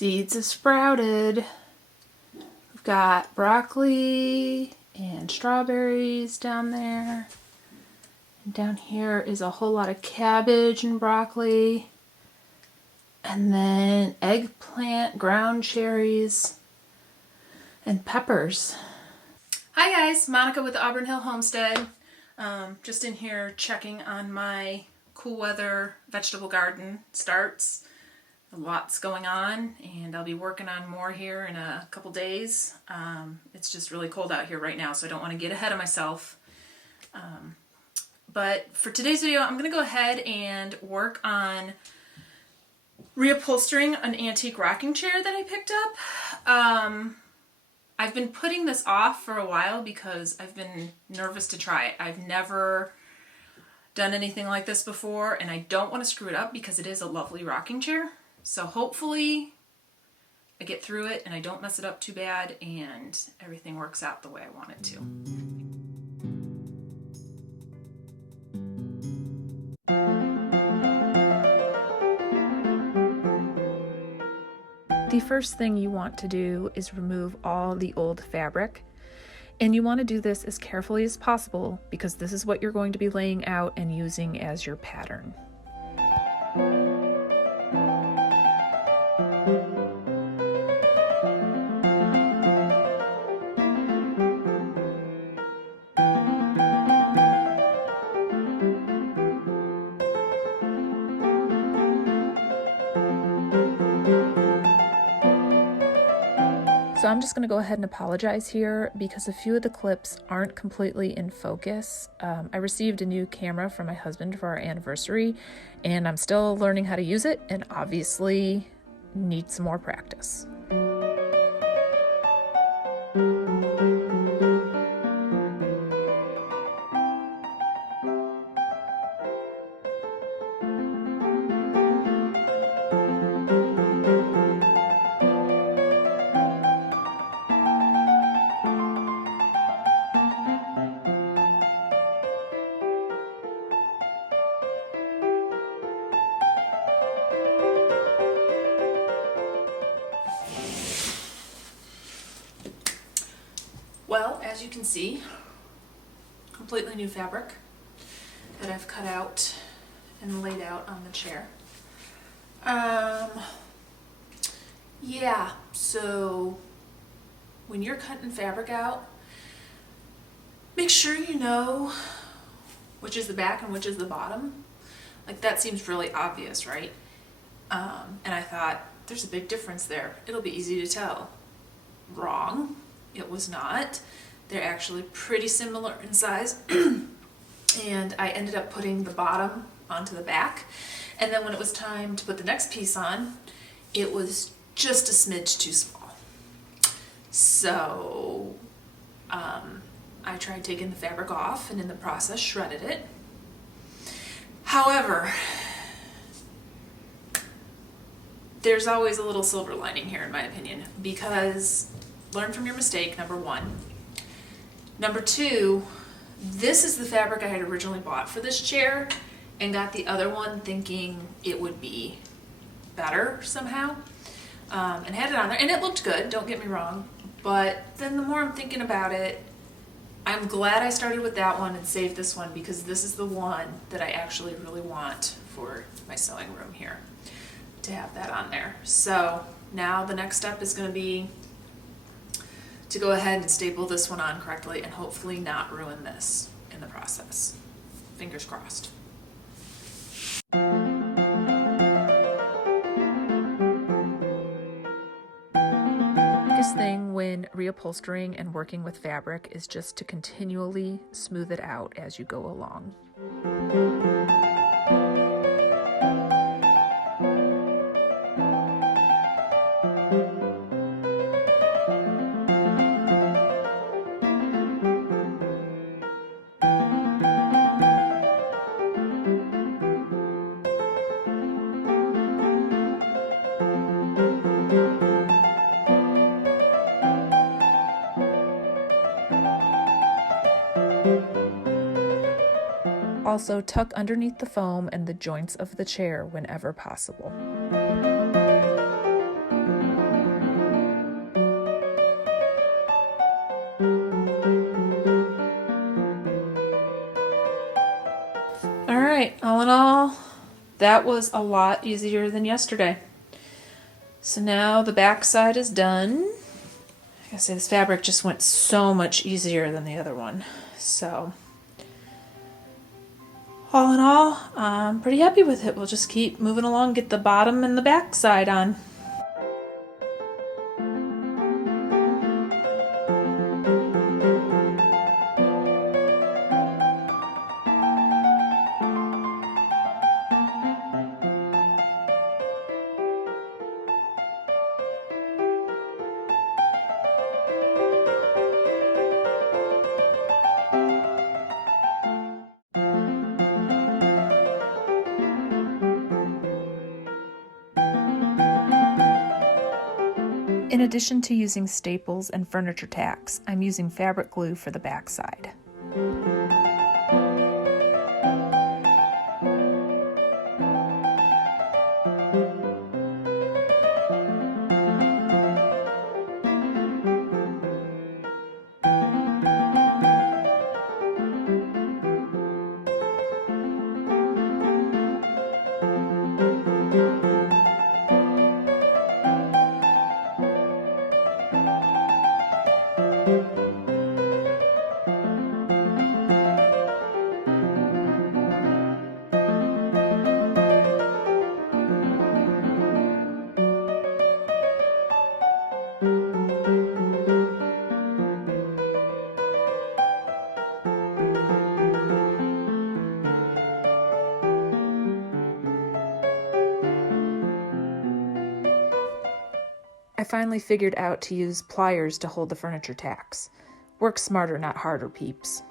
seeds have sprouted. We've got broccoli and strawberries down there. And down here is a whole lot of cabbage and broccoli. And then eggplant, ground cherries, and peppers. Hi guys, Monica with the Auburn Hill Homestead. Just in here checking on my cool weather vegetable garden starts. Lots going on, and I'll be working on more here in a couple days. It's just really cold out here right now, so I don't want to get ahead of myself. But for today's video, I'm going to go ahead and work on reupholstering an antique rocking chair that I picked up. I've been putting this off for a while because I've been nervous to try it. I've never done anything like this before, and I don't want to screw it up because it is a lovely rocking chair. So hopefully I get through it and I don't mess it up too bad and everything works out the way I want it to. The first thing you want to do is remove all the old fabric, and you want to do this as carefully as possible because this is what you're going to be laying out and using as your pattern. So I'm just going to go ahead and apologize here because a few of the clips aren't completely in focus. I received a new camera from my husband for our anniversary, and I'm still learning how to use it and obviously need some more practice. Well, as you can see, completely new fabric that I've cut out and laid out on the chair. Yeah, so when you're cutting fabric out, make sure you know which is the back and which is the bottom. Like, that seems really obvious, right? And I thought, there's a big difference there. It'll be easy to tell. Wrong. It was not. They're actually pretty similar in size. And I ended up putting the bottom onto the back. And then when it was time to put the next piece on, it was just a smidge too small. So I tried taking the fabric off and in the process shredded it. However, there's always a little silver lining here in my opinion, because learn from your mistake, number one. Number two, this is the fabric I had originally bought for this chair and got the other one thinking it would be better somehow, and had it on there, and it looked good, don't get me wrong, but then the more I'm thinking about it, I'm glad I started with that one and saved this one because this is the one that I actually really want for my sewing room here, to have that on there. So now the next step is going to be to go ahead and staple this one on correctly and hopefully not ruin this in the process. Fingers crossed. Biggest thing when reupholstering and working with fabric is just to continually smooth it out as you go along. Also, tuck underneath the foam and the joints of the chair whenever possible. all in all, that was a lot easier than yesterday. So now the back side is done. I gotta say, this fabric just went so much easier than the other one. So, all in all, I'm pretty happy with it. We'll just keep moving along, get the bottom and the back side on. In addition to using staples and furniture tacks, I'm using fabric glue for the backside. I finally figured out to use pliers to hold the furniture tacks. Work smarter, not harder, peeps.